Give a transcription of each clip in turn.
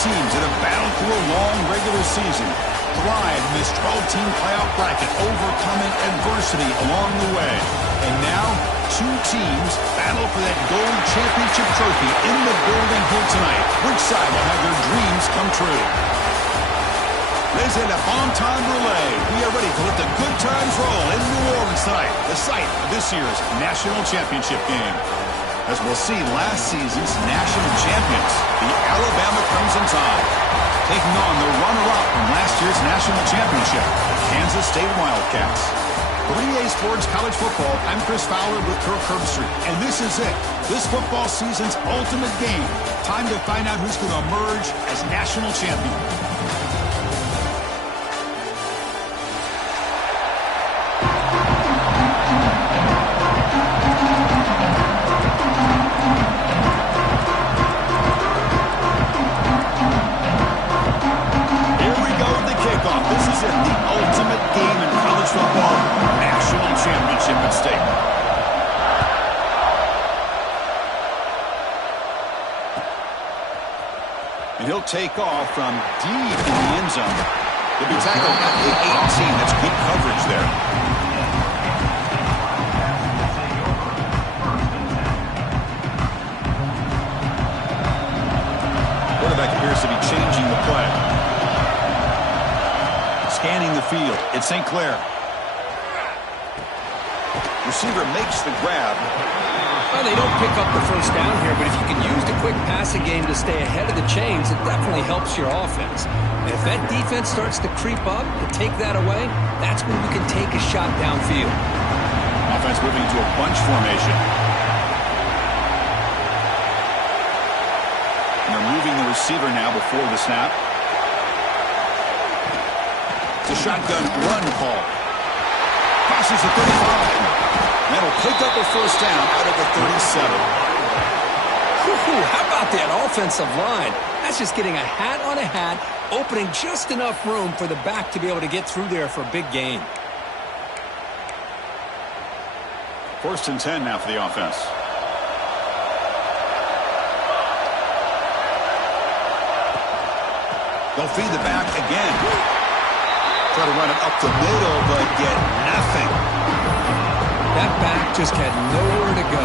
teams that have battled through a long regular season, thrive in this 12-team playoff bracket, overcoming adversity along the way. And now, two teams battle for that gold championship trophy in the building here tonight. Which side will have their dreams come true? C'est la bon temps brûlée. We are ready to let the good times roll in New Orleans tonight, the site of this year's national championship game. As we'll see, last season's national champions, the Alabama Crimson Tide, taking on the runner-up from last year's national championship, the Kansas State Wildcats. For EA Sports College Football, I'm Chris Fowler with Kirk Herbstreit, and this is it. This football season's ultimate game. Time to find out who's going to emerge as national champion. And he'll take off from deep in the end zone. He'll be tackled at the 18. That's good coverage there. Quarterback appears to be changing the play. Scanning the field. It's St. Clair. Receiver makes the grab. Well, they don't pick up the first down here, but if you can use the quick passing game to stay ahead of the chains, it definitely helps your offense. And if that defense starts to creep up and take that away, that's when you can take a shot downfield. Offense moving into a bunch formation. And they're moving the receiver now before the snap. It's a shotgun run call. Passes the 35. That'll pick up a first down out of the 37. How about that offensive line? That's just getting a hat on a hat, opening just enough room for the back to be able to get through there for a big gain. 1st and 10 now for the offense. They'll feed the back again. Try to run it up the middle, but get nothing. That back just had nowhere to go.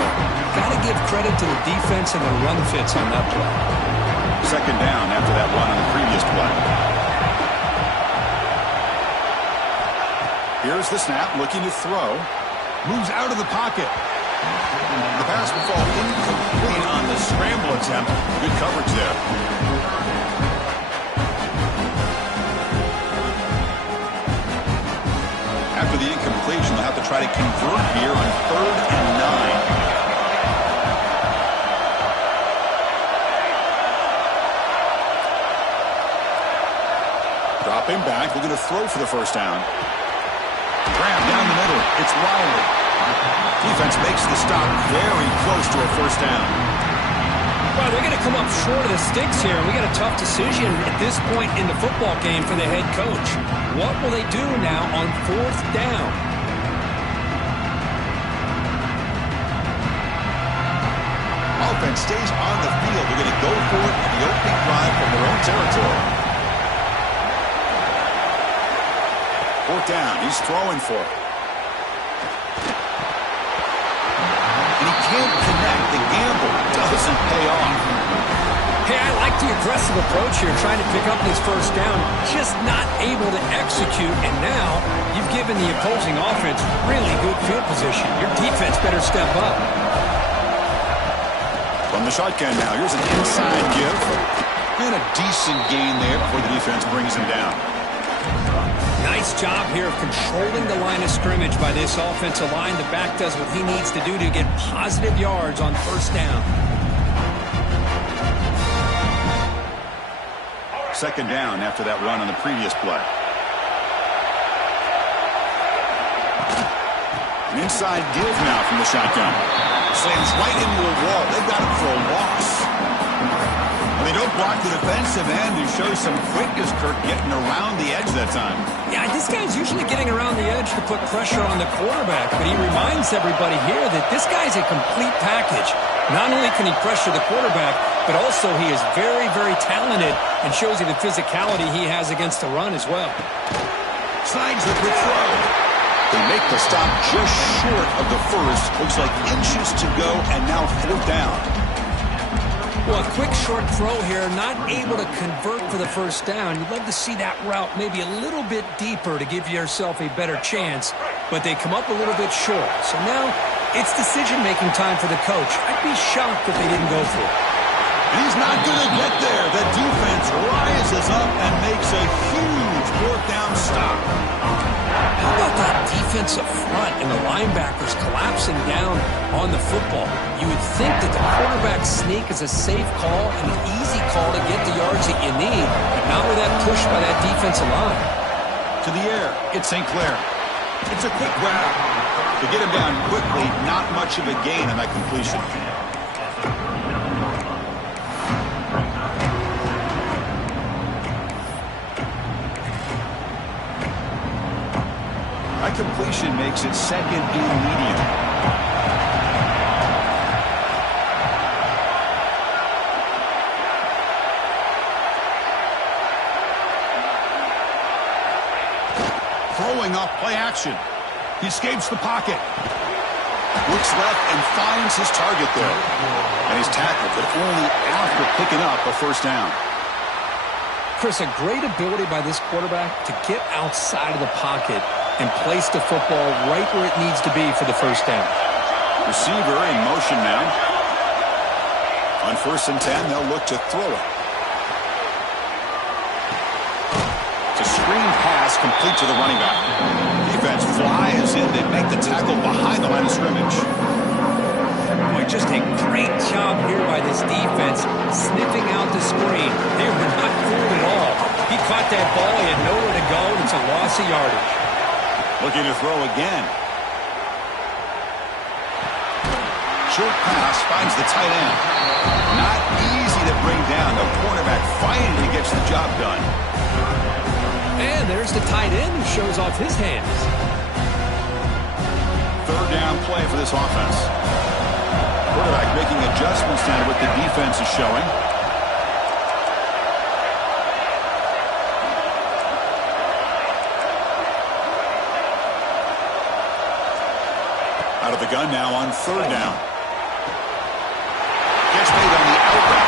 Got to give credit to the defense and the run fits on that play. 2nd down after that run on the previous play. Here's the snap, looking to throw. Moves out of the pocket. The pass will fall incomplete on the scramble attempt. Good coverage there. After the incompletion, they'll have to try to convert here on 3rd and 9. Dropping back, looking to throw for the first down. Grab down the middle. It's Riley. Defense makes the stop very close to a first down. Well, they're going to come up short of the sticks here, and we got a tough decision at this point in the football game for the head coach. What will they do now on 4th down? Offense stays on the field. They're going to go for it on the opening drive from their own territory. 4th down. He's throwing for it. And he can't connect. The gamble doesn't pay off. Hey, I like the aggressive approach here, trying to pick up this first down, just not able to execute, and now you've given the opposing offense really good field position. Your defense better step up. From the shotgun now, here's an inside give, and a decent gain there before the defense brings him down. Nice job here of controlling the line of scrimmage by this offensive line. The back does what he needs to do to get positive yards on 1st down. 2nd down after that run on the previous play. An inside give now from the shotgun. Slams right into a wall. They've got him for a loss. They don't block the defensive end and show some quickness, Kirk, getting around the edge that time. Yeah, this guy's usually getting around the edge to put pressure on the quarterback, but he reminds everybody here that this guy's a complete package. Not only can he pressure the quarterback, but also he is very, very talented and shows you the physicality he has against the run as well. Slides the quick throw. They make the stop just short of the first. Looks like inches to go, and now 4th down. Well, a quick short throw here, not able to convert for the first down. You'd love to see that route maybe a little bit deeper to give yourself a better chance, but they come up a little bit short. So now it's decision-making time for the coach. I'd be shocked if they didn't go for it. And he's not going to get there. The defense rises up and makes a huge 4th down stop. How about that defensive front and the linebackers collapsing down on the football? You would think that the quarterback sneak is a safe call and an easy call to get the yards that you need, but not with that push by that defensive line. To the air, it's St. Clair. It's a quick grab. To get him down quickly, not much of a gain on that completion. That completion makes it 2nd and medium. Throwing off play action. He escapes the pocket. Looks left and finds his target there. And he's tackled, but only after picking up a 1st down. Chris, a great ability by this quarterback to get outside of the pocket and place the football right where it needs to be for the 1st down. Receiver in motion now. On 1st and 10, they'll look to throw it. It's a screen pass complete to the running back. Defense flies in. They make the tackle behind the line of scrimmage. Boy, just a great job here by this defense, sniffing out the screen. They were not fooled at all. He caught that ball. He had nowhere to go, and it's a loss of yardage. Looking to throw again. Short pass finds the tight end. Not easy to bring down. The cornerback finally gets the job done. And there's the tight end who shows off his hands. 3rd down play for this offense. Quarterback making adjustments now to what the defense is showing. Out of the gun now on 3rd down. Gets made on the outlet.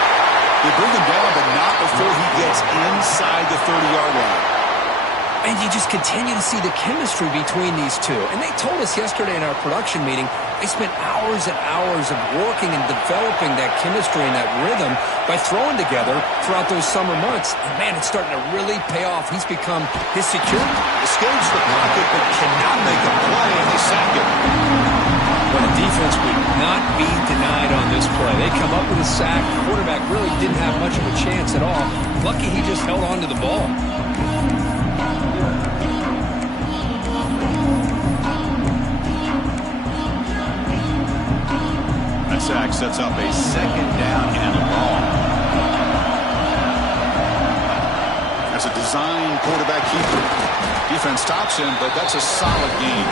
They bring him down, but not before he gets inside the 30-yard line. And you just continue to see the chemistry between these two. And they told us yesterday in our production meeting, they spent hours and hours of working and developing that chemistry and that rhythm by throwing together throughout those summer months. And, man, it's starting to really pay off. He's become his security. Escapes the pocket, but cannot make a play, and they sack him. Well, the defense would not be denied on this play. They come up with a sack. The quarterback really didn't have much of a chance at all. Lucky he just held on to the ball. That sack sets up a 2nd down and long. That's a design quarterback keeper. Defense stops him, but that's a solid game.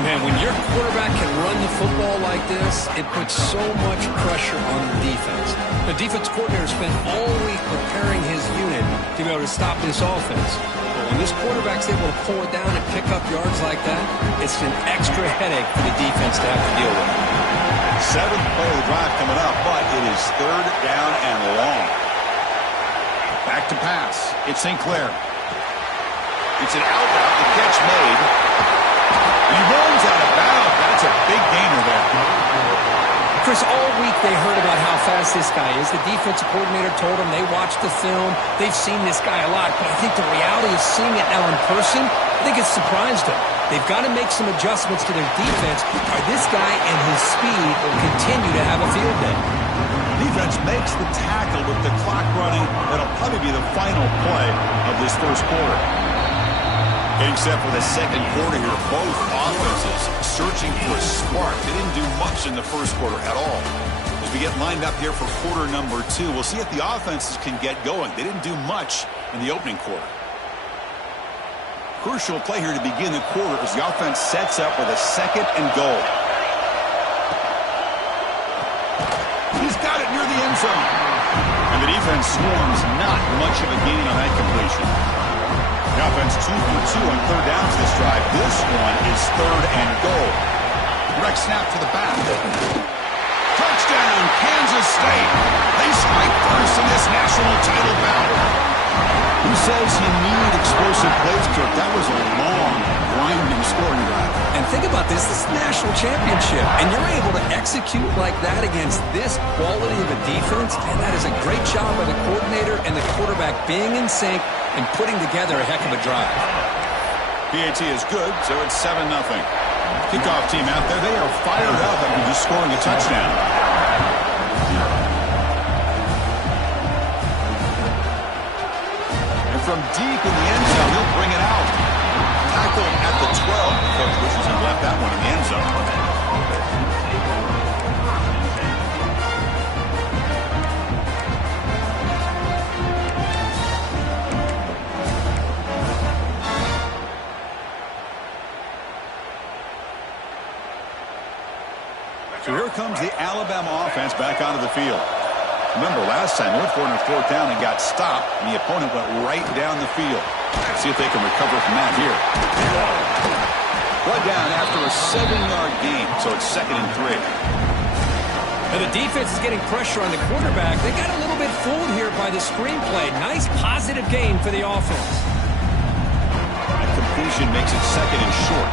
Man, when your quarterback can run the football like this, it puts so much pressure on the defense. The defense coordinator spent all week preparing his unit to be able to stop this offense. But when this quarterback's able to pull it down and pick up yards like that, it's an extra headache for the defense to have to deal with. 7th play of the drive coming up, but it is 3rd down and long. Back to pass. It's St. Clair. It's an out route. The catch made. He runs out of bounds. That's a big gainer there. Chris, all week they heard about how fast this guy is. The defensive coordinator told them they watched the film. They've seen this guy a lot. But I think the reality of seeing it now in person, I think it's surprised them. They've got to make some adjustments to their defense, or this guy and his speed will continue to have a field day. Defense makes the tackle with the clock running. That'll probably be the final play of this 1st quarter. Getting set for the 2nd quarter here. Both offenses searching for a spark. They didn't do much in the 1st quarter at all. As As we get lined up here for quarter number 2, we'll see if the offenses can get going. They didn't do much in the opening quarter. Crucial play here to begin the quarter as the offense sets up with a 2nd and goal. He's got it near the end zone. And the defense swarms not much of a gain on that completion. The offense 2 for 2 on 3rd downs this drive. This one is 3rd and goal. Direct snap to the back. Touchdown, Kansas State. They strike first in this national title bout. Who says you need explosive plays, Kirk? That was a long, grinding scoring drive. And think about this. This is the national championship, and you're able to execute like that against this quality of a defense, and that is a great job by the coordinator and the quarterback being in sync and putting together a heck of a drive. PAT is good, so it's 7-0. Kickoff team out there, they are fired up after just scoring a touchdown. And from deep in the end zone, he'll bring it out. Tackle at the 12. Coach Richardson left that one in the end zone. So here comes the Alabama offense back onto the field. Remember, last time, they went for it on 4th down and got stopped, and the opponent went right down the field. See if they can recover from that here. Brought down after a 7-yard gain, so it's 2nd and 3. And the defense is getting pressure on the quarterback. They got a little bit fooled here by the screenplay. Nice positive gain for the offense. That completion makes it 2nd and short.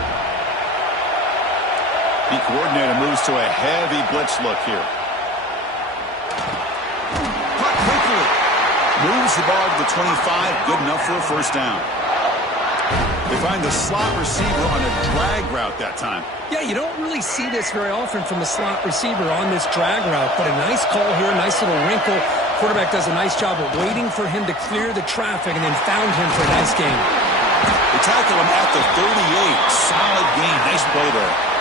The coordinator moves to a heavy blitz look here. Cut quickly. Moves the ball to the 25. Good enough for a 1st down. They find the slot receiver on a drag route that time. Yeah, you don't really see this very often from a slot receiver on this drag route, but a nice call here, nice little wrinkle. Quarterback does a nice job of waiting for him to clear the traffic and then found him for a nice gain. They tackle him at the 38. Solid gain. Nice play there.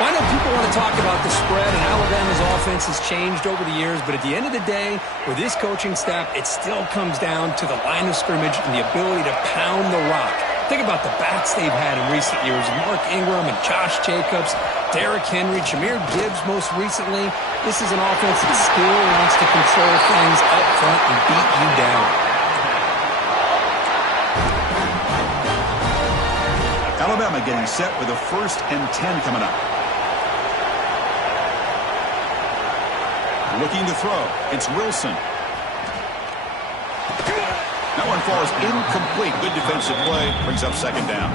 Well, I know people want to talk about the spread, and Alabama's offense has changed over the years, but at the end of the day, with this coaching staff, it still comes down to the line of scrimmage and the ability to pound the rock. Think about the backs they've had in recent years. Mark Ingram and Josh Jacobs, Derrick Henry, Jahmyr Gibbs most recently. This is an offense that still wants to control things up front and beat you down. Alabama getting set with a 1st and 10 coming up. Looking to throw. It's Wilson. That one falls incomplete. Good defensive play. Brings up 2nd down.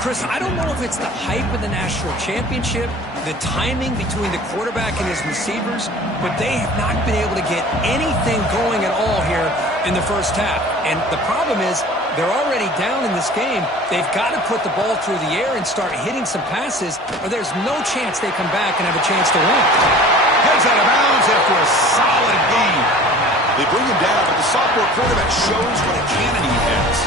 Chris, I don't know if it's the hype of the national championship, the timing between the quarterback and his receivers, but they have not been able to get anything going at all here in the 1st half. And the problem is they're already down in this game. They've got to put the ball through the air and start hitting some passes, or there's no chance they come back and have a chance to win. Heads out of bounds after a solid gain. They bring him down, but the sophomore quarterback shows what a cannon he has.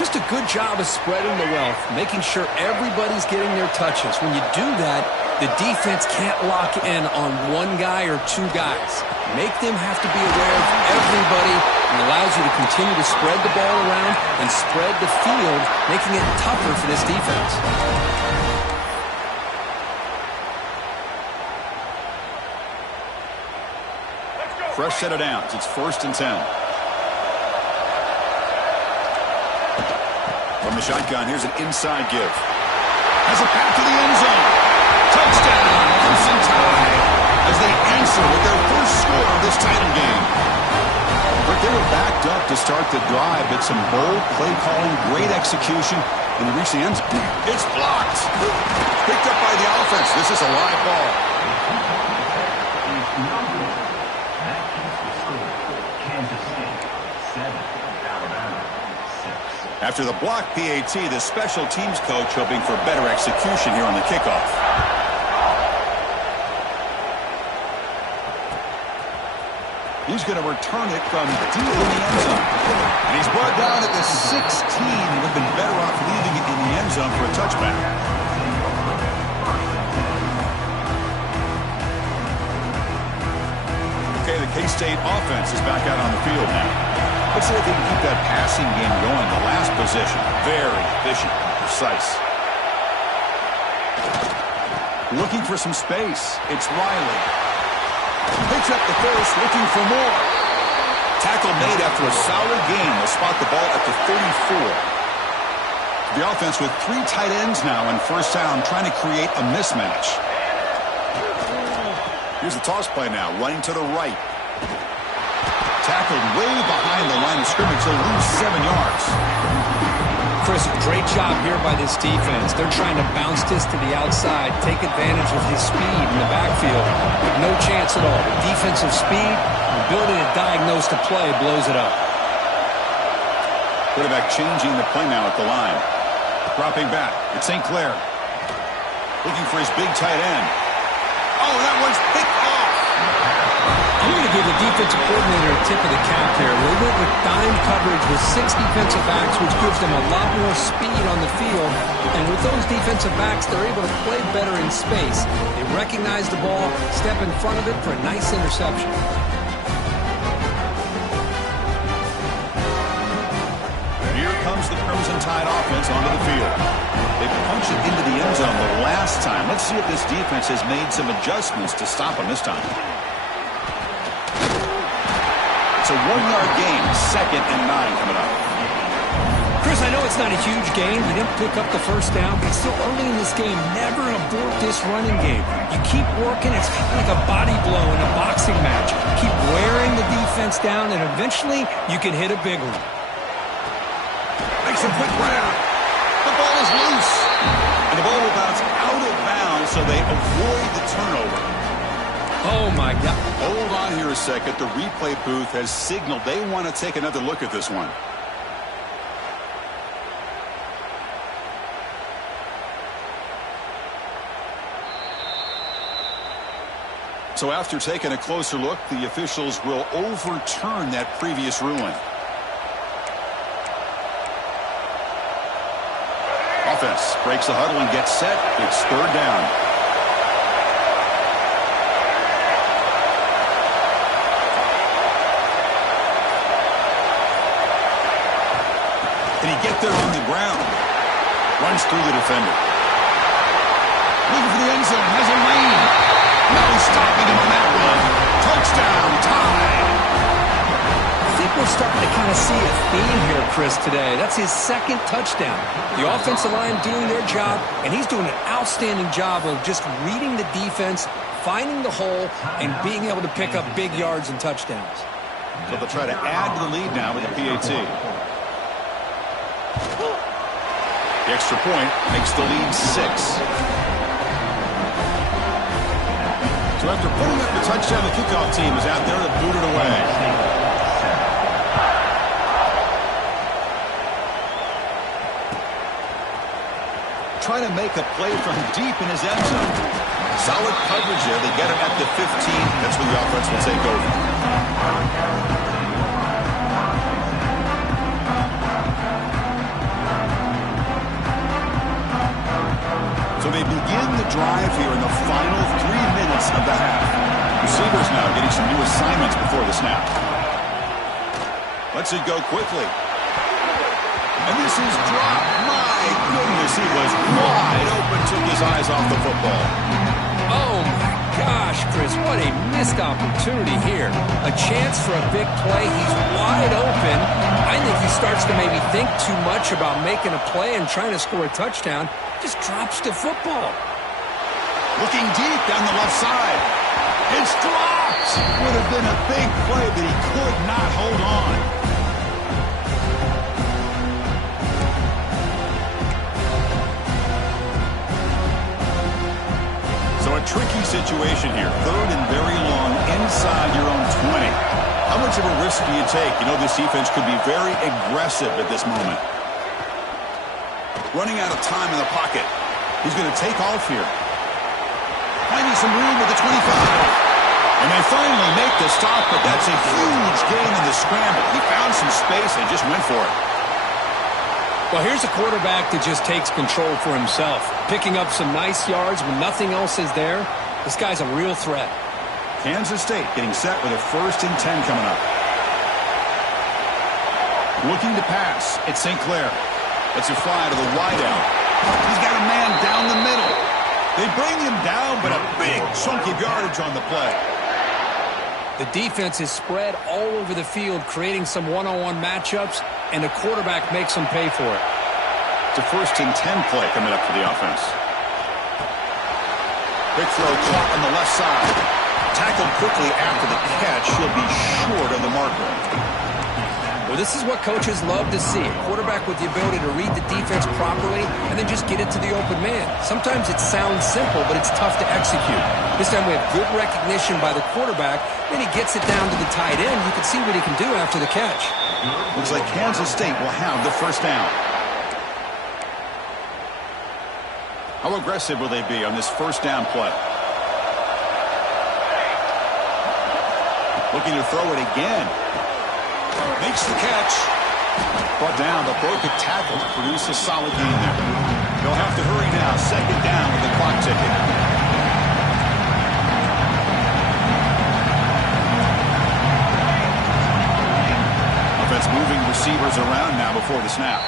Just a good job of spreading the wealth, making sure everybody's getting their touches. When you do that, the defense can't lock in on one guy or 2 guys. Make them have to be aware of everybody, and allows you to continue to spread the ball around and spread the field, making it tougher for this defense. Fresh set of downs. It's 1st and 10. From the shotgun, here's an inside give. Has it back to the end zone. Touchdown, Crimson Tide, as they answer with their 1st score of this title game. But they were backed up to start the drive, but some bold play calling, great execution, and they reach the end zone. It's blocked. Picked up by the offense. This is a live ball. After the block PAT, the special teams coach hoping for better execution here on the kickoff. He's going to return it from deep in the end zone. And he's brought down at the 16. He would have been better off leaving it in the end zone for a touchback. State offense is back out on the field now. Let's see if they can keep that passing game going. The last possession, very efficient and precise. Looking for some space. It's Riley. Picks up the first, looking for more. Tackle made after a solid gain. They'll spot the ball at the 34. The offense with 3 tight ends now on first down, trying to create a mismatch. Here's the toss play now, running to the right. Tackled way behind the line of scrimmage. He'll lose 7 yards. Chris, great job here by this defense. They're trying to bounce this to the outside, take advantage of his speed in the backfield. With no chance at all. The defensive speed, the ability to diagnose the play blows it up. Quarterback changing the play now at the line. Dropping back. It's St. Clair. Looking for his big tight end. Oh, that one's picked off. I'm going to give the defensive coordinator a tip of the cap here. They went with dime coverage with 6 defensive backs, which gives them a lot more speed on the field. And with those defensive backs, they're able to play better in space. They recognize the ball, step in front of it for a nice interception. Here comes the Crimson Tide offense onto the field. They punched it into the end zone the last time. Let's see if this defense has made some adjustments to stop them this time. It's a 1-yard gain, 2nd and 9 coming up. Chris, I know it's not a huge gain. You didn't pick up the first down, but it's still early in this game. Never abort this running game. You keep working. It's kind of like a body blow in a boxing match. Keep wearing the defense down, and eventually you can hit a big one. Makes a quick grab. The ball is loose. And the ball will bounce out of bounds, so they avoid the turnover. Oh, my God. Hold on here a second. The replay booth has signaled they want to take another look at this one. So after taking a closer look, the officials will overturn that previous ruling. Offense breaks the huddle and gets set. It's 3rd down. Did he get there on the ground? Runs through the defender. Looking for the end zone. Has a lane. No stopping him on that one. Touchdown, Tide. I think we're starting to kind of see a theme here, Chris, today. That's his 2nd touchdown. The offensive line doing their job, and he's doing an outstanding job of just reading the defense, finding the hole, and being able to pick up big yards and touchdowns. So they'll try to add to the lead now with the PAT. The extra point makes the lead 6. So after putting up the touchdown, the kickoff team is out there to boot it away. Trying to make a play from deep in his end zone. Solid coverage there. They get him at the 15. That's where the offense will take over. So they begin the drive here in the final 3 minutes of the half. Receivers now getting some new assignments before the snap. Lets it go quickly. And this is dropped. My goodness, he was wide open, took his eyes off the football. Oh, my gosh, Chris, what a missed opportunity here. A chance for a big play. He's wide open. I think he starts to maybe think too much about making a play and trying to score a touchdown. Just drops the football. Looking deep down the left side. It's dropped. Would have been a big play, but he could not hold on. So a tricky situation here. 3rd and very long inside your own 20. How much of a risk do you take? You know this defense could be very aggressive at this moment. Running out of time in the pocket. He's going to take off here. Finding some room at the 25. And they finally make the stop, but that's a huge gain in the scramble. He found some space and just went for it. Well, here's a quarterback that just takes control for himself. Picking up some nice yards when nothing else is there. This guy's a real threat. Kansas State getting set with a 1st and 10 coming up. Looking to pass. It's St. Clair. It's a fly to the wideout. He's got a man down the middle. They bring him down, but a big chunk of yardage on the play. The defense is spread all over the field, creating some one-on-one matchups, and the quarterback makes them pay for it. It's a 1st and 10 play coming up for the offense. Quick throw caught on the left side. Tackled quickly after the catch. He'll be short of the marker. Well, this is what coaches love to see. A quarterback with the ability to read the defense properly and then just get it to the open man. Sometimes it sounds simple, but it's tough to execute. This time we have good recognition by the quarterback. Then he gets it down to the tight end. You can see what he can do after the catch. Looks like Kansas State will have the 1st down. How aggressive will they be on this 1st down play? Looking to throw it again. Makes the catch. Brought down, but broke a tackle to produce a solid gain there. They'll have to hurry now. 2nd down with the clock ticking. Offense moving receivers around now before the snap.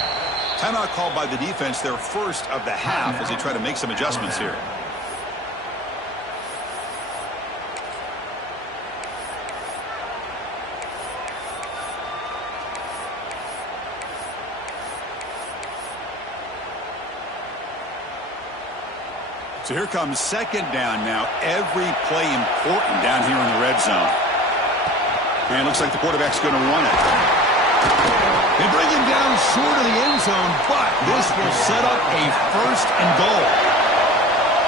Timeout called by the defense, their 1st of the half as they try to make some adjustments here. So here comes 2nd down now. Every play important down here in the red zone. And it looks like the quarterback's going to run it. They bring him down short of the end zone, but this will set up a 1st and goal.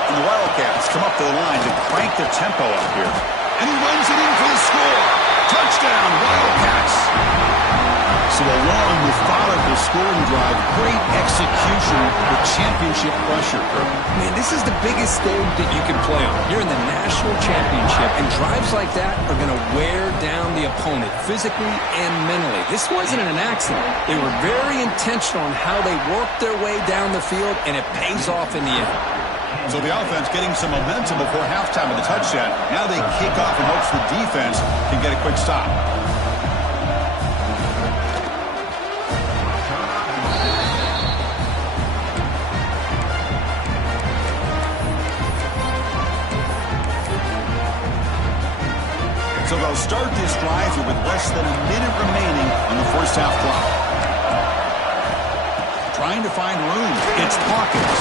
And the Wildcats come up to the line to crank their tempo up here. And he runs it in for the score. Touchdown, Wildcats. So along with methodical scoring drive, great execution with championship pressure. Man, this is the biggest stage that you can play on. You're in the national championship, and drives like that are going to wear down the opponent physically and mentally. This wasn't an accident. They were very intentional on how they worked their way down the field, and it pays off in the end. So the offense getting some momentum before halftime with the touchdown. Now they kick off in hopes the defense can get a quick stop. So they'll start this drive here with less than a minute remaining on the 1st half clock. Trying to find room. It's Hawkins.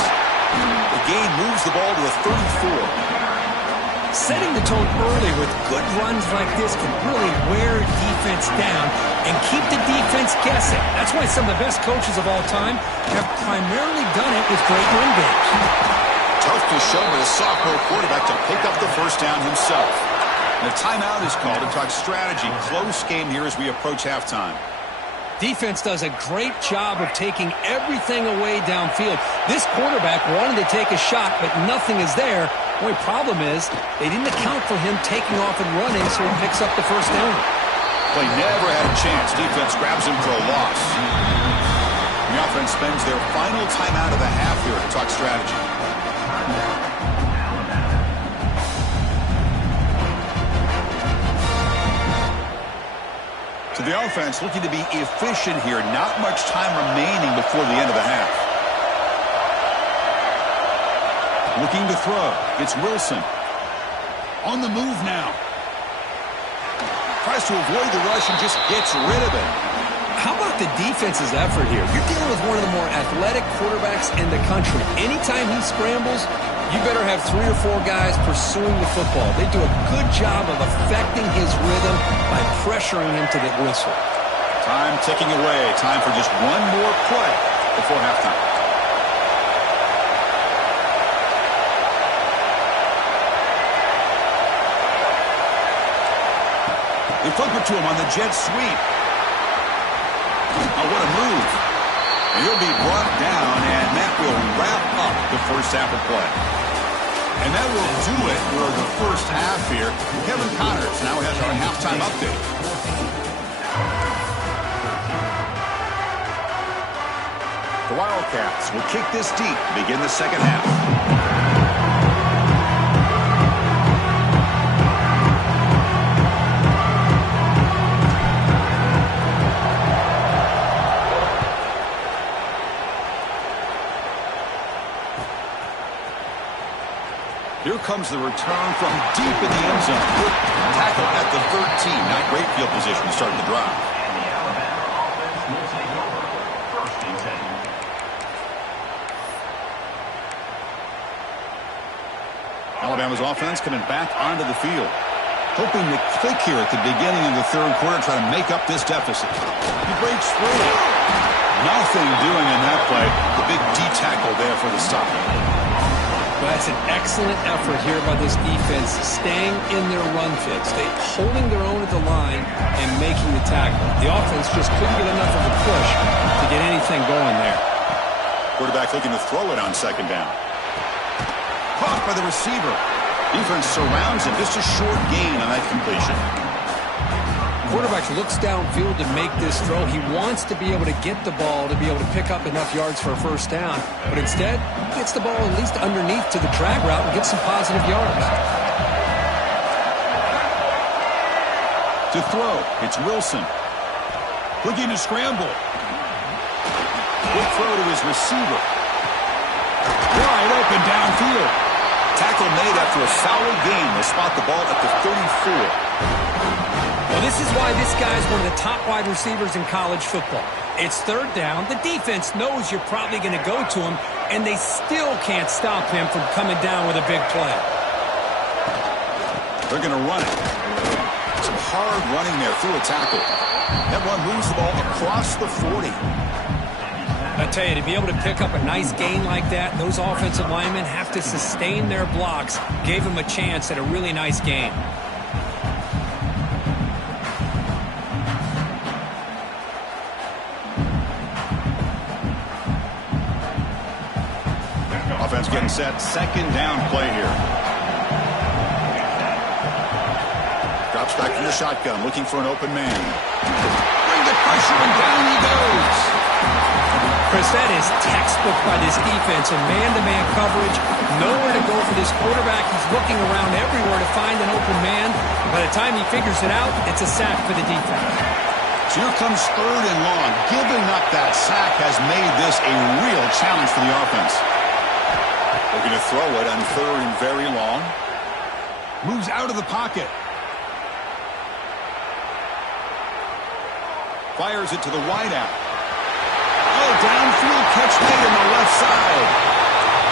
The game moves the ball to a 34. Setting the tone early with good runs like this can really wear defense down and keep the defense guessing. That's why some of the best coaches of all time have primarily done it with great run games. Tough to show with a sophomore quarterback to pick up the 1st down himself. And a timeout is called to talk strategy. Close game here as we approach halftime. Defense does a great job of taking everything away downfield. This quarterback wanted to take a shot, but nothing is there. The only problem is they didn't account for him taking off and running, so he picks up the 1st down. Play never had a chance. Defense grabs him for a loss. The offense spends their final timeout of the half here to talk strategy. So the offense looking to be efficient here. Not much time remaining before the end of the half. Looking to throw. It's Wilson. On the move now. Tries to avoid the rush and just gets rid of it. How about the defense's effort here? You're dealing with one of the more athletic quarterbacks in the country. Anytime he scrambles, you better have 3 or 4 guys pursuing the football. They do a good job of affecting his rhythm by pressuring him to the whistle. Time ticking away. Time for just one more play before halftime. They flip it to him on the jet sweep. Oh, what a move. And he'll be brought down, and that will wrap up the 1st half of play. And that will do it for the 1st half here. Kevin Connors now has our halftime update. The Wildcats will kick this deep to begin the 2nd half. Here comes the return from deep in the end zone. Tackle at the 13. Not great field position to start the drive. Alabama's offense coming back onto the field, hoping to click here at the beginning of the third quarter, try to make up this deficit. He breaks through. Nothing doing in that play. The big D tackle there for the stop. Well, that's an excellent effort here by this defense, staying in their run fits. They holding their own at the line and making the tackle. The offense just couldn't get enough of a push to get anything going there. Quarterback looking to throw it on second down. Caught by the receiver. Defense surrounds him. Just a short gain on that completion. Quarterback looks downfield to make this throw. He wants to be able to get the ball to be able to pick up enough yards for a first down. But instead, he gets the ball at least underneath to the drag route and gets some positive yards. To throw, it's Wilson. Looking to scramble. Quick throw to his receiver. Wide open downfield. Tackle made after a foul gain. They spot the ball at the 34. Well, this is why this guy is one of the top wide receivers in college football. It's third down. The defense knows you're probably going to go to him, and they still can't stop him from coming down with a big play. They're going to run it. Some hard running there through a tackle. That one moves the ball across the 40. I tell you, to be able to pick up a nice gain like that, those offensive linemen have to sustain their blocks. Gave him a chance at a really nice gain. Offense getting set. Second down play here. Drops back from the shotgun, looking for an open man. Bring the pressure, and down he goes. Chris, that is textbook by this defense. A man-to-man coverage. Nowhere to go for this quarterback. He's looking around everywhere to find an open man. By the time he figures it out, it's a sack for the defense. So here comes third and long. Giving up that sack has made this a real challenge for the offense. They're going to throw it on third and very long. Moves out of the pocket. Fires it to the wideout. Oh, downfield catch made on the left side.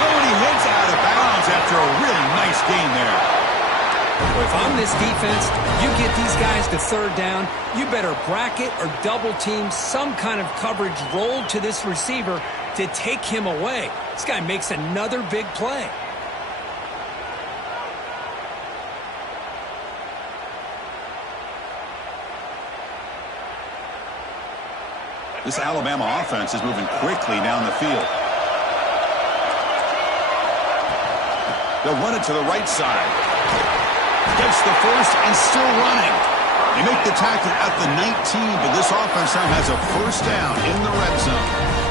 Oh, and he hits out of bounds after a really nice gain there. Well, if I'm this defense, you get these guys to third down, you better bracket or double team some kind of coverage rolled to this receiver to take him away. This guy makes another big play. This Alabama offense is moving quickly down the field. They'll run it to the right side. Gets the first and still running. They make the tackle at the 19, but this offense now has a first down in the red zone.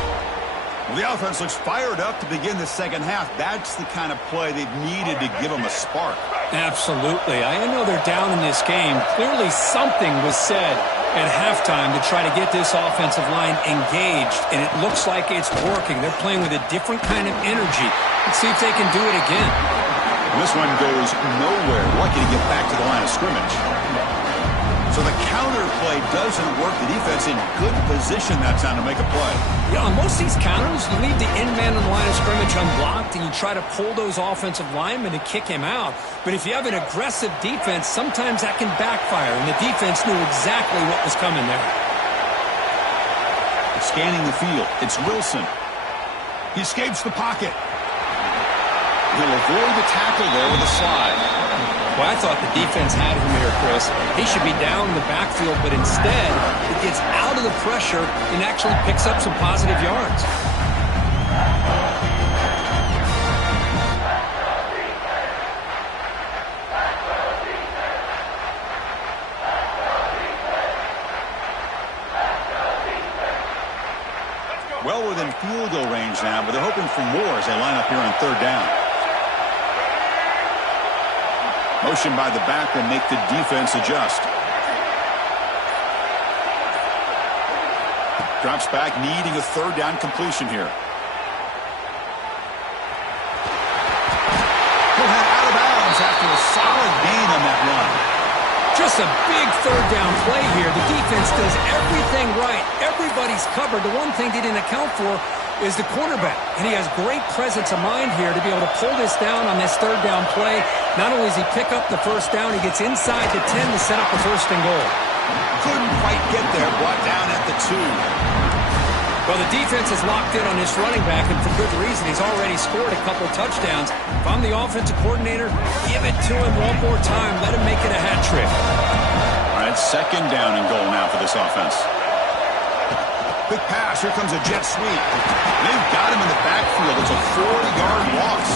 Well, the offense looks fired up to begin the second half. That's the kind of play they've needed to give them a spark. Absolutely. I know they're down in this game. Clearly something was said at halftime to try to get this offensive line engaged, and it looks like it's working. They're playing with a different kind of energy. Let's see if they can do it again. This one goes nowhere. Lucky to get back to the line of scrimmage. So the counter play doesn't work. The defense in good position that time to make a play. Yeah, on most of these counters, you leave the end man on the line of scrimmage unblocked, and you try to pull those offensive linemen to kick him out. But if you have an aggressive defense, sometimes that can backfire, and the defense knew exactly what was coming there. Scanning the field, it's Wilson. He escapes the pocket. He'll avoid the tackle there with a slide. Well, I thought the defense had him here, Chris. He should be down in the backfield, but instead, it gets out of the pressure and actually picks up some positive yards. Well within field goal range now, but they're hoping for more as they line up here on third down. Motion by the back will make the defense adjust. Drops back, needing a third down completion here. He'll head out of a solid gain on that run. Just a big third down play here. The defense does everything right. Everybody's covered. The one thing they didn't account for is the cornerback. And he has great presence of mind here to be able to pull this down on this third down play. Not only does he pick up the first down, he gets inside the 10 to set up a first and goal. Couldn't quite get there. Brought down at the 2. Well, the defense is locked in on this running back, and for good reason. He's already scored a couple touchdowns. If I'm the offensive coordinator, give it to him one more time. Let him make it a hat trick. All right, second down and goal now for this offense. Quick pass. Here comes a jet sweep. They've got him in the backfield. It's a 4-yard loss.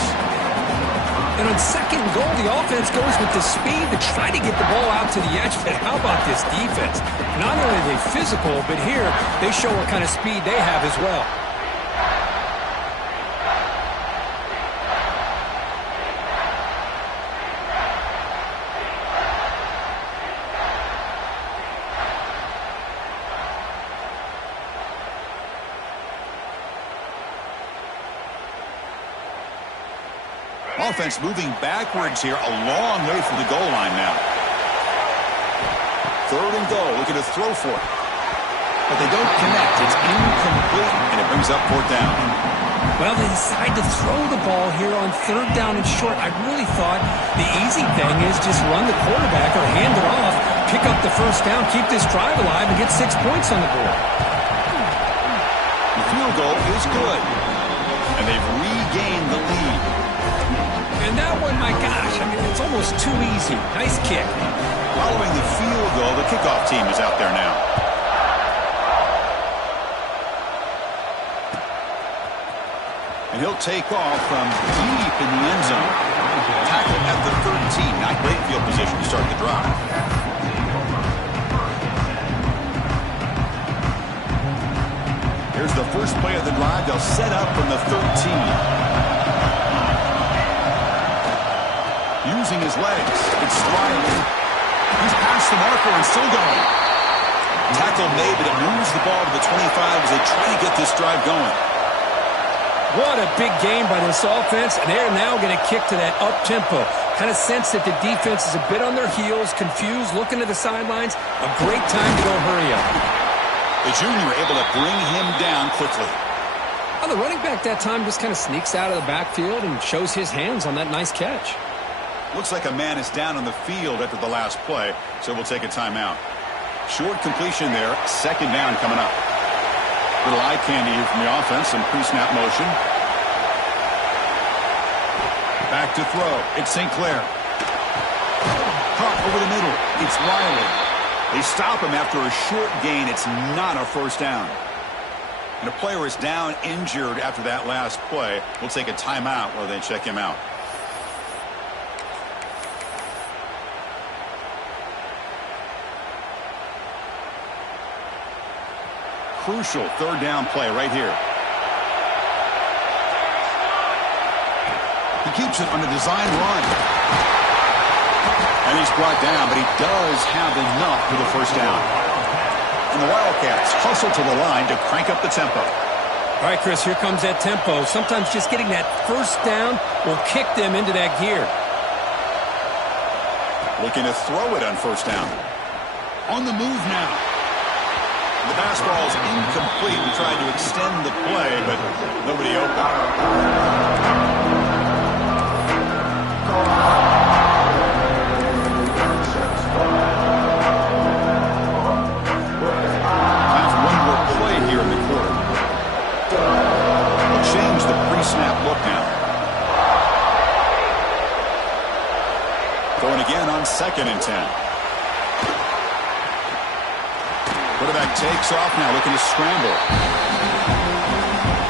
And on second and goal, the offense goes with the speed to try to get the ball out to the edge. But how about this defense? Not only are they physical, but here they show what kind of speed they have as well. Offense moving backwards here, a long way from the goal line now. Third and goal, looking to throw for it. But they don't connect. It's incomplete, and it brings up fourth down. Well, they decide to throw the ball here on third down and short. I really thought the easy thing is just run the quarterback or hand it off, pick up the first down, keep this drive alive, and get 6 points on the board. The field goal is good, and they've regained the lead. And that one, my gosh, I mean, it's almost too easy. Nice kick. Following the field goal, the kickoff team is out there now. And he'll take off from deep in the end zone. Tackle at the 13. Not great field position to start the drive. Here's the first play of the drive. They'll set up from the 13. Using his legs, it's Riley. He's past the marker and still going. Tackle made, but it moves the ball to the 25 as they try to get this drive going. What a big game by this offense, and they're now going to kick to that up-tempo. Kind of sense that the defense is a bit on their heels, confused, looking to the sidelines. A great time to go hurry up. The junior able to bring him down quickly. Well, the running back that time just kind of sneaks out of the backfield and shows his hands on that nice catch. Looks like a man is down on the field after the last play, so we'll take a timeout. Short completion there, second down coming up. Little eye candy here from the offense, some pre-snap motion. Back to throw, it's St. Clair. Caught over the middle, it's Riley. They stop him after a short gain, it's not a first down. And a player is down injured after that last play. We'll take a timeout while they check him out. Crucial third down play right here. He keeps it on a design run. And he's brought down, but he does have enough for the first down. And the Wildcats hustle to the line to crank up the tempo. All right, Chris, here comes that tempo. Sometimes just getting that first down will kick them into that gear. Looking to throw it on first down. On the move now. The pass ball is incomplete. We tried to extend the play, but nobody open. Time for one more play here in the quarter. We'll change the pre-snap look now. Going again on 2nd and 10. Quarterback takes off now, looking to scramble.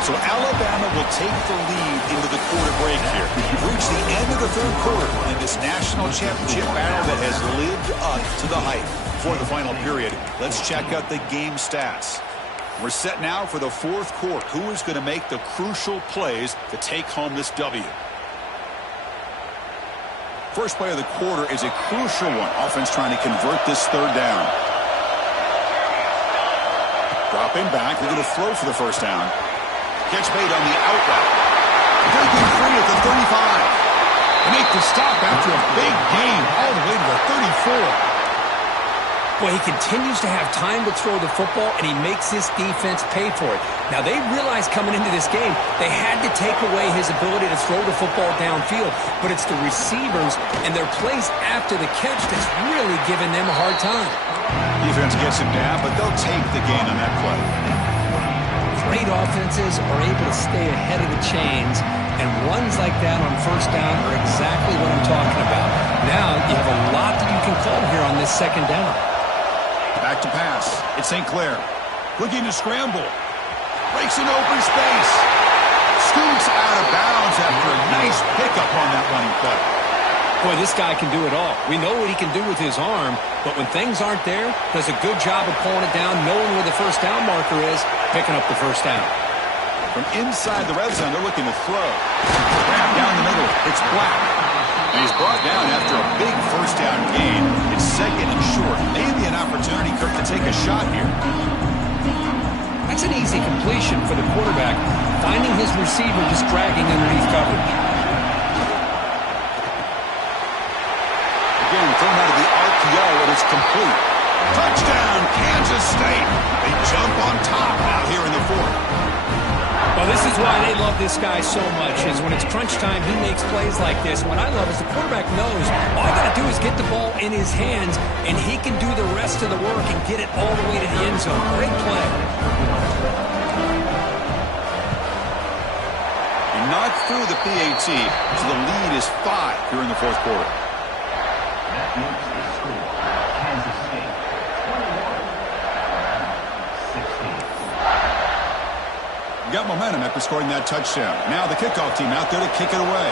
So Alabama will take the lead into the quarter break here. We've reached the end of the third quarter in this national championship battle that has lived up to the hype. For the final period, let's check out the game stats. We're set now for the fourth quarter. Who is going to make the crucial plays to take home this W? First play of the quarter is a crucial one. Offense trying to convert this third down. Dropping back, they're going to throw for the first down. Catch made on the out route. Breaking free at the 35. They make the stop after a big gain all the way to the 34. Boy, he continues to have time to throw the football, and he makes this defense pay for it. Now, they realized coming into this game they had to take away his ability to throw the football downfield, but it's the receivers and their plays after the catch that's really giving them a hard time. Defense gets him down, but they'll take the gain on that play. Great offenses are able to stay ahead of the chains, and runs like that on first down are exactly what I'm talking about. Now, you have a lot that you can call here on this second down. Back to pass. It's St. Clair. Looking to scramble. Breaks an open space. Scoots out of bounds after a nice pickup on that running play. Boy, this guy can do it all. We know what he can do with his arm, but when things aren't there, does a good job of pulling it down, knowing where the first down marker is, picking up the first down. From inside the red zone, they're looking to throw. Grab down the middle. It's Black. And he's brought down after a big first down gain. It's second and short. Maybe an opportunity, Kirk, to take a shot here. That's an easy completion for the quarterback, finding his receiver just dragging underneath coverage. Again, thrown out of the RPO, and it's complete. Touchdown, Kansas State. They jump on top now here in the fourth. Well, this is why they love this guy so much, is when it's crunch time, he makes plays like this. What I love is the quarterback knows all I got to do is get the ball in his hands, and he can do the rest of the work and get it all the way to the end zone. Great play. You're not through the PAT, so the lead is 5 here in the fourth quarter. Got momentum after scoring that touchdown. Now the kickoff team out there to kick it away.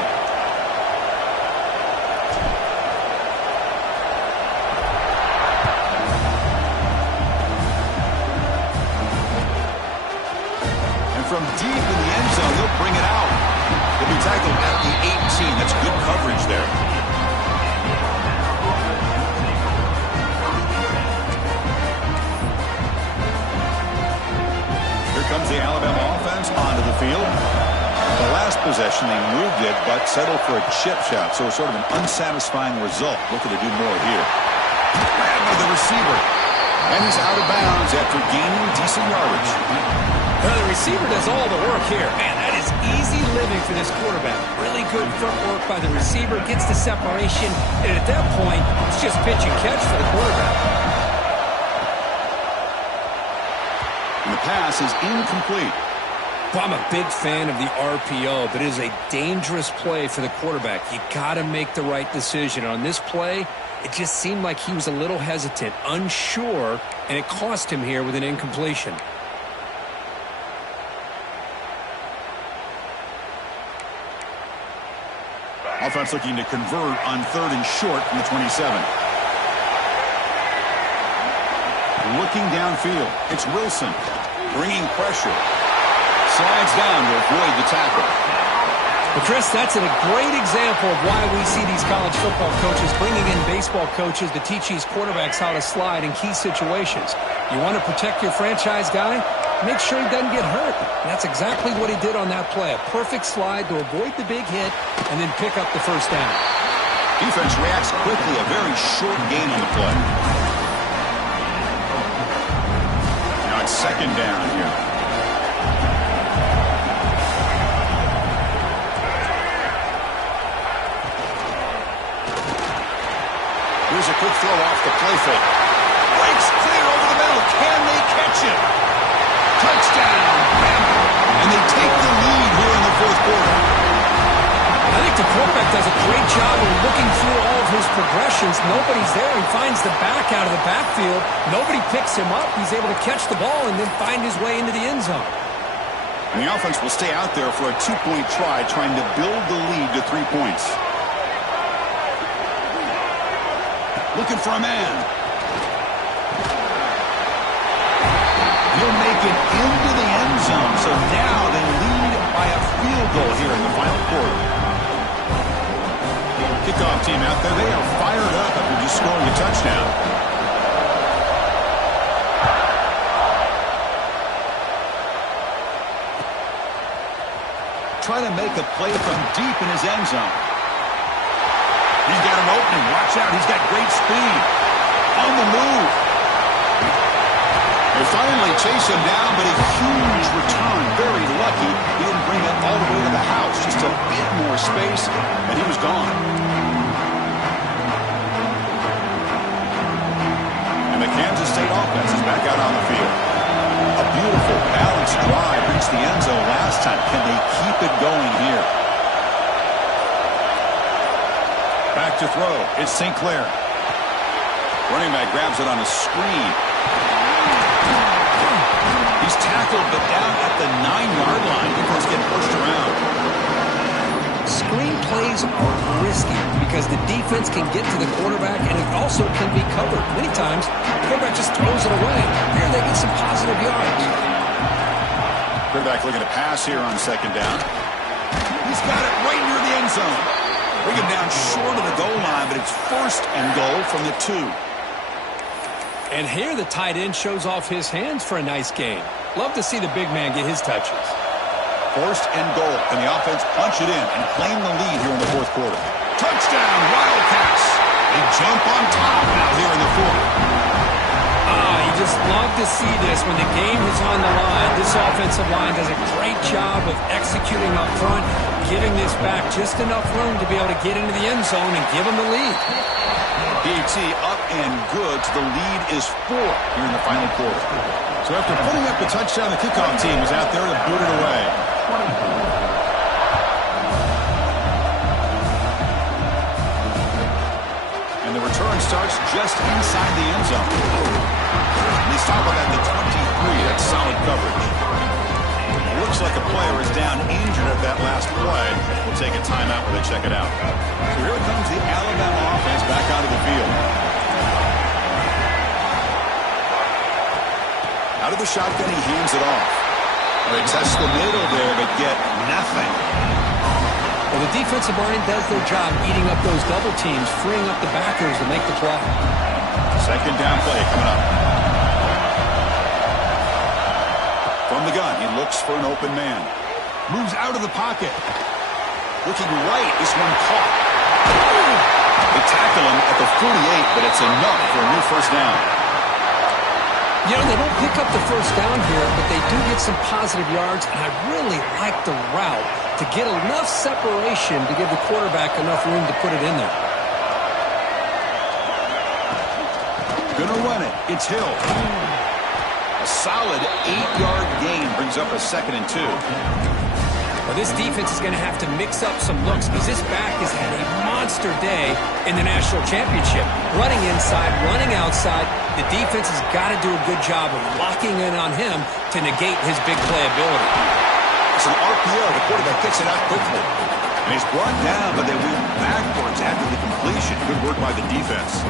And from deep in the end zone, they'll bring it out. They'll be tackled at the 18. That's good coverage there. Comes the Alabama offense onto the field. The last possession, they moved it, but settled for a chip shot, so it's sort of an unsatisfying result. Looking to do more here. Grabbed by the receiver. And he's out of bounds after gaining decent yardage. Well, the receiver does all the work here. Man, that is easy living for this quarterback. Really good front work by the receiver. Gets the separation, and at that point, it's just pitch and catch for the quarterback. And the pass is incomplete. Well, I'm a big fan of the RPO, but it is a dangerous play for the quarterback. You got to make the right decision. On this play, it just seemed like he was a little hesitant, unsure, and it cost him here with an incompletion. Offense looking to convert on 3rd and short from the 27. Looking downfield, it's Wilson bringing pressure. Slides down to avoid the tackle. Well, Chris, that's a great example of why we see these college football coaches bringing in baseball coaches to teach these quarterbacks how to slide in key situations. You want to protect your franchise guy? Make sure he doesn't get hurt. And that's exactly what he did on that play. A perfect slide to avoid the big hit and then pick up the first down. Defense reacts quickly. A very short gain on the play. Now it's second down here. Here's a quick throw off the play fake. Breaks clear over the middle. Can they catch him? Touchdown. And they take the lead here in the fourth quarter. I think the quarterback does a great job of looking through all of his progressions. Nobody's there. He finds the back out of the backfield. Nobody picks him up. He's able to catch the ball and then find his way into the end zone. And the offense will stay out there for a 2-point try, trying to build the lead to 3 points. Looking for a man. He'll make it into the end zone. So now they lead by a field goal here in the final quarter. Kickoff team out there. They are fired up after just scoring a touchdown. Trying to make a play from deep in his end zone. He's got an opening. Watch out. He's got great speed. On the move. They finally chase him down, but a huge return. Very lucky he didn't bring it all the way to the house. Just a bit more space, and he was gone. And the Kansas State offense is back out on the field. A beautiful, balanced drive reached the end zone last time. Can they keep it going here? Back to throw. It's St. Clair. Running back grabs it on a screen. He's tackled, but down at the 9-yard line. Defense get pushed around. Screen plays are risky because the defense can get to the quarterback, and it also can be covered. Many times, the quarterback just throws it away. Here they get some positive yards. Quarterback looking to pass here on second down. He's got it right near the end zone. Bring him down short of the goal line, but it's first and goal from the 2. And here the tight end shows off his hands for a nice gain. Love to see the big man get his touches. First and goal. Can the offense punch it in and claim the lead here in the fourth quarter? Touchdown, Wildcats. They jump on top now here in the fourth. You just love to see this when the game is on the line. This offensive line does a great job of executing up front, giving this back just enough room to be able to get into the end zone and give them the lead. PAT up and good. The lead is 4 here in the final quarter. So after putting up the touchdown, the kickoff team is out there to boot it away. And the return starts just inside the end zone. They stop it at the 23. That's solid coverage. Looks like a player is down injured at that last play. We'll take a timeout while they check it out. So here comes the Alabama offense back onto the field. Out of the shotgun, he hands it off. They test the middle there, but get nothing. Well, the defensive line does their job eating up those double teams, freeing up the backers to make the play. Second down play coming up. From the gun, he looks for an open man. Moves out of the pocket. Looking right, this one caught. They tackle him at the 48, but it's enough for a new first down. You know, they don't pick up the first down here, but they do get some positive yards, and I really like the route to get enough separation to give the quarterback enough room to put it in there. Gonna run it. It's Hill. A solid 8-yard gain brings up a 2nd and 2. Well, this defense is going to have to mix up some looks because this back has had a monster day in the national championship. Running inside, running outside. The defense has got to do a good job of locking in on him to negate his big play ability. It's an RPO. The quarterback gets it out quickly. And he's brought down, but they went backwards after the completion. Good work by the defense.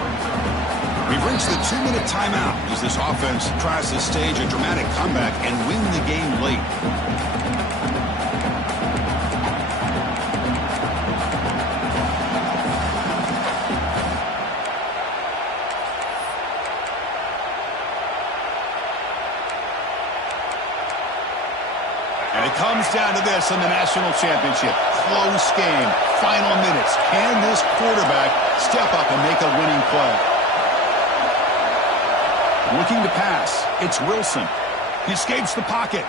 We've reached the 2-minute timeout as this offense tries to stage a dramatic comeback and win the game late. And it comes down to this in the national championship. Close game. Final minutes. Can this quarterback step up and make a winning play? Looking to pass. It's Wilson. He escapes the pocket.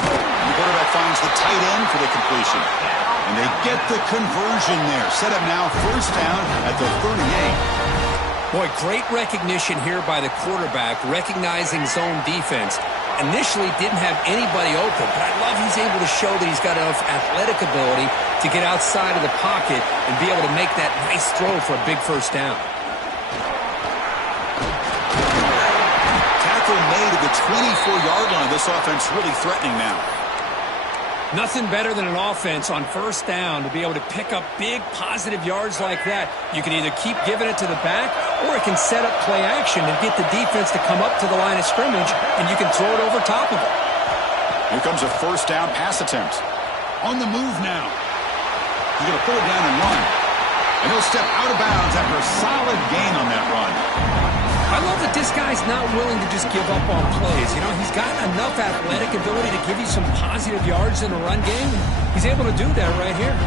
The quarterback finds the tight end for the completion. And they get the conversion there. Set up now first down at the 38. Boy, great recognition here by the quarterback, recognizing zone defense. Initially didn't have anybody open, but I love he's able to show that he's got enough athletic ability to get outside of the pocket and be able to make that nice throw for a big first down. Made at the 24-yard line. This offense really threatening now. Nothing better than an offense on first down to be able to pick up big positive yards like that. You can either keep giving it to the back or it can set up play action and get the defense to come up to the line of scrimmage and you can throw it over top of it. Here comes a first down pass attempt. On the move now. He's going to pull it down and run. And he'll step out of bounds after a solid gain on that run. I love that this guy's not willing to just give up on plays. You know, he's got enough athletic ability to give you some positive yards in the run game. He's able to do that right here.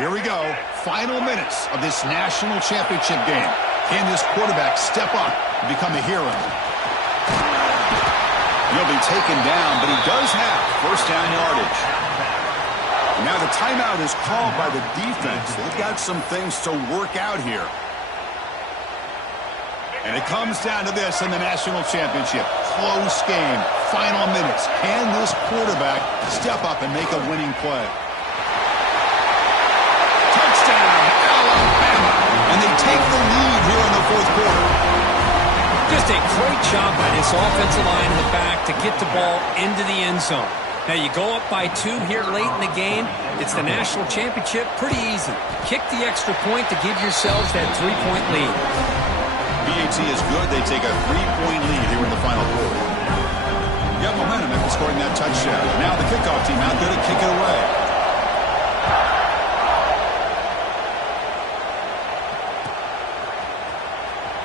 Here we go. Final minutes of this national championship game. Can this quarterback step up and become a hero? He'll be taken down, but he does have first down yardage. Now the timeout is called by the defense. They've got some things to work out here. And it comes down to this in the national championship. Close game. Final minutes. Can this quarterback step up and make a winning play? Touchdown, Alabama. And they take the lead here in the fourth quarter. Just a great job by this offensive line in the back to get the ball into the end zone. Now you go up by 2 here late in the game. It's the national championship. Pretty easy. Kick the extra point to give yourselves that 3-point lead. BAT is good. They take a 3-point lead here in the final quarter. You have momentum after scoring that touchdown. Now the kickoff team out there to kick it away.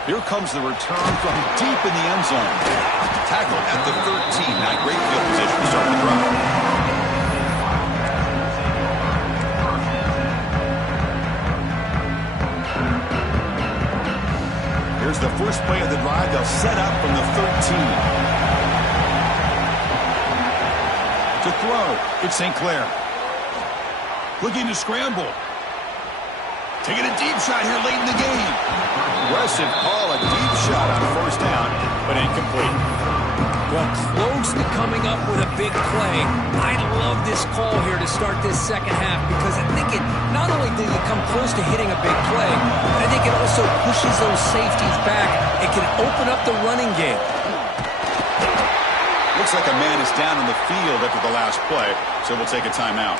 Here comes the return from deep in the end zone. Tackle at the 13. Not great field position to start the drive. Here's the first play of the drive. They'll set up from the 13. To throw, it's St. Clair. Looking to scramble. Taking a deep shot here late in the game. Aggressive call, a deep shot on first down, but incomplete. Well, close to coming up with a big play. I love this call here to start this second half because I think it not only did it come close to hitting a big play, but I think it also pushes those safeties back. It can open up the running game. Looks like a man is down on the field after the last play, so we'll take a timeout.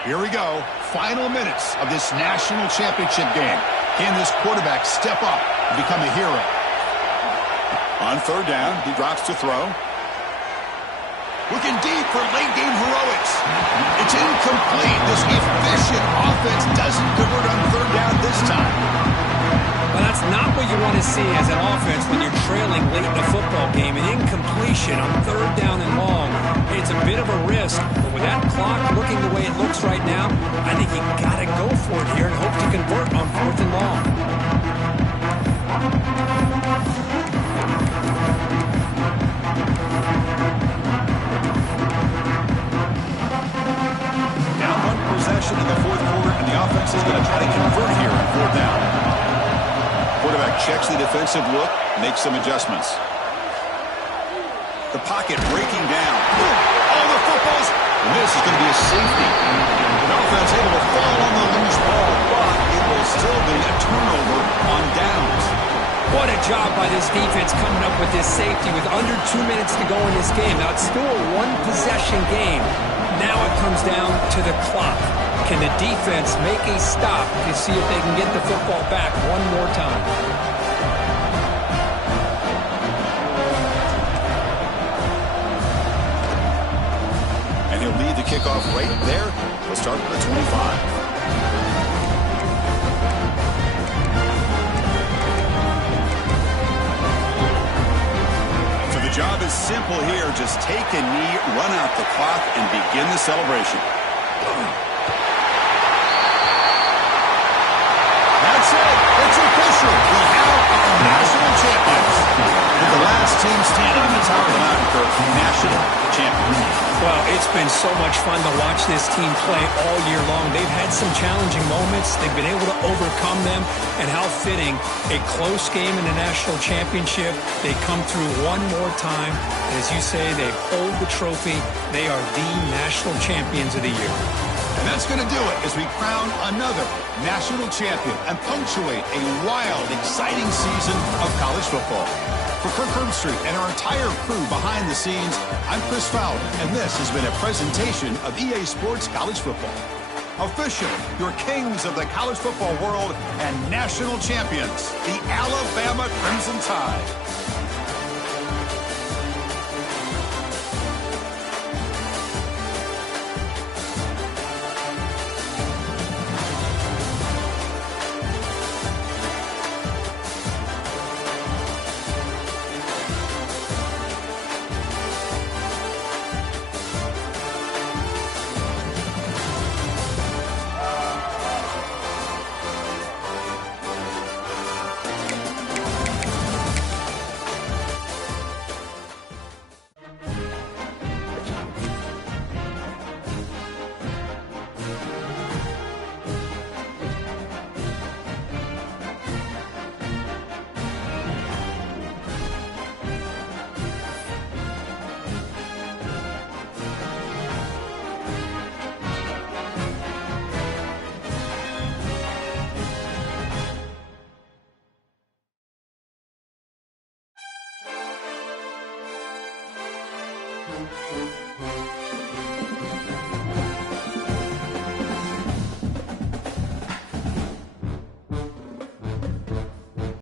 Here we go. Final minutes of this national championship game. Can this quarterback step up and become a hero? On third down, he drops to throw. Looking deep for late game heroics. It's incomplete. This efficient offense doesn't convert on third down this time. Well, that's not what you want to see as an offense when you're trailing late in a football game. An incompletion on third down and long. It's a bit of a risk, but with that clock looking the way it looks right now, I think you got to go for it here and hope to convert on fourth and long. Down one possession in the fourth quarter, and the offense is going to try to convert here on fourth down. Quarterback checks the defensive look, makes some adjustments. The pocket breaking down. Oh, the footballs. And this is going to be a safety. The offense able to fall on the loose ball, but it will still be a turnover on downs. What a job by this defense coming up with this safety with under 2 minutes to go in this game. Now, it's still a one-possession game. Now it comes down to the clock. Can the defense make a stop to see if they can get the football back one more time? And he'll lead the kickoff right there. We'll start with the 25. The job is simple here. Just take a knee, run out the clock, and begin the celebration. That's it. It's official. We have our national champions. With the last team standing at the top of the mountain for national champions. Well, it's been so much fun to watch this team play all year long. They've had some challenging moments. They've been able to overcome them. And how fitting, a close game in the national championship. They come through one more time. And as you say, they hold the trophy. They are the national champions of the year. And that's going to do it as we crown another national champion and punctuate a wild, exciting season of college football. For Kirk Herbstreit and our entire crew behind the scenes, I'm Chris Fowler, and this has been a presentation of EA Sports College Football. Officially, your kings of the college football world and national champions, the Alabama Crimson Tide.